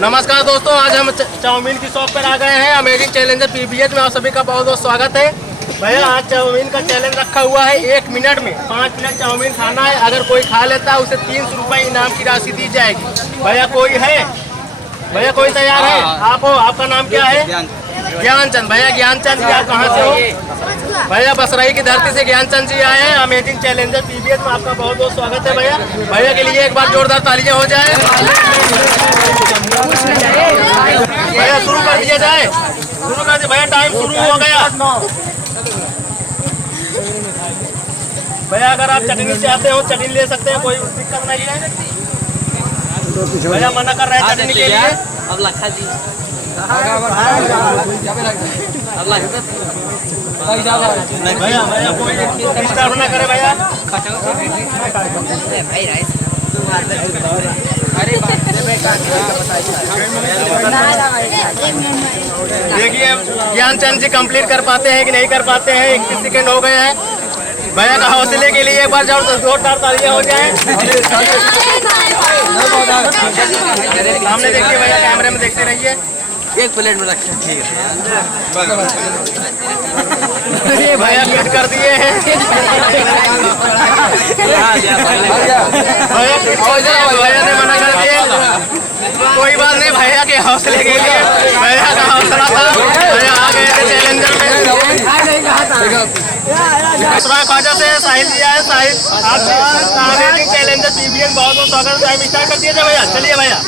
नमस्कार दोस्तों, आज हम चाउमीन की शॉप पर आ गए हैं। अमेजिंग चैलेंजर पीवीएच में आप सभी का बहुत बहुत स्वागत है। भैया आज चाउमीन का चैलेंज रखा हुआ है। 1 मिनट में 5 प्लेट चाउमीन खाना है। अगर कोई खा लेता है उसे 300 रुपये इनाम की राशि दी जाएगी। भैया कोई है? भैया कोई तैयार है? आप हो? आपका नाम क्या है? ज्ञानचंद। भैया ज्ञानचंद जी, आप कहाँ से हो? भैया बसराई की धरती से ज्ञानचंद जी आए हैं। अमेजिंग चैलेंजर पीवीएच में आपका बहुत बहुत स्वागत है। भैया भैया के लिए एक बार जोरदार तालियां हो जाए। भैया शुरू कर दिया जाए। शुरू कर दिया भैया, टाइम शुरू हो गया। भैया अगर आप चटनी चाहते हो चटनी ले सकते हैं, कोई दिक्कत नहीं है। भैया मना कर रहे हैं चटनी के लिए। अब लखा जी भैया भैया कोई डिस्टर्ब ना करे भैया। देखिए ज्ञानचंद जी कंप्लीट कर पाते हैं कि नहीं कर पाते हैं। 21 सेकेंड हो गए हैं। भैया का हौसले के लिए एक बार जोरदार तालियां हो जाए। सामने देखिए भैया, कैमरे में देखते रहिए। एक प्लेट में रखें, ठीक है। भैया फिट कर दिए हैं। भैया ने मना कर दिया। कोई बात नहीं, भैया के हौसले के लिए, भैया का हौसला था। भैया आ गए थे चैलेंजर में। ख्वाजा से साहिल दिया है। साहिल आप चैलेंजर पीवीएच बहुत बहुत स्वागत। टाइम स्टार्ट कर दिया जाए भैया। चलिए भैया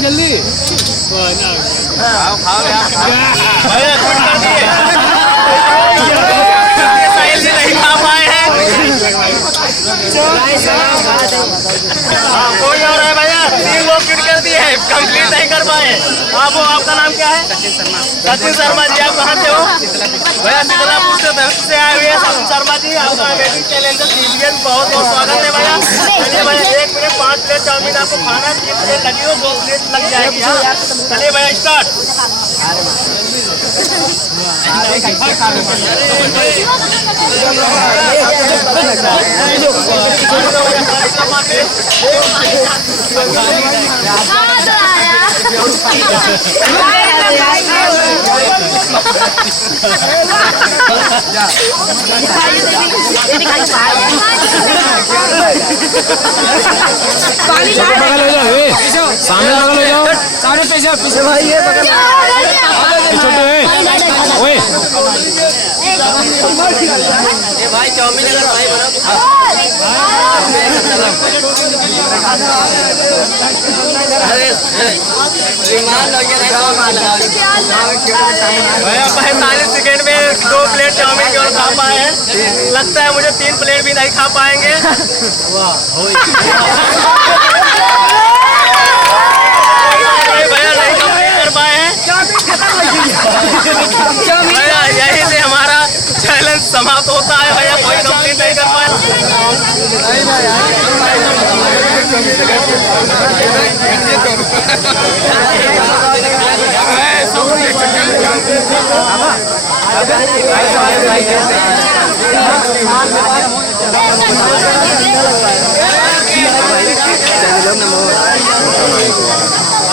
जल्दी भैया कुछ कर दिए। साहिल जी नहीं खा पाए हैं। कोई और है भैया? 3 लोग फिट कर दिए हैं, कंप्लीट नहीं कर पाए। आप हो? आपका नाम क्या है? सचिन शर्मा जी। आप कहाँ से हो? भैया शीतलापुर से आए हुए हैं सचिन शर्मा जी। आपका अमेजिंग चैलेंजर पीवीएच बहुत बहुत स्वागत है भैया। चलिए भैया 1 मिनट 5 प्लेट चाउमीन आपको खाना है। 3 प्लेट लगी हो, 2 प्लेट लग जाएगी। चलिए भैया स्टार्ट। सामने बगल हो जाओ, सारे पीछे पीछे भाई ये छोटे ओए ये भाई चाउमीन अगर भाई बना भैया 45 सेकेंड में 2 प्लेट चाउमीन केवल खा पाए हैं। लगता है मुझे 3 प्लेट भी नहीं खा पाएंगे। भैया नहीं कंप्लीट कर पाए हैं। भैया यही से हमारा चैलेंज समाप्त होता है। भैया कोई कंप्लीट नहीं कर पाया। भाई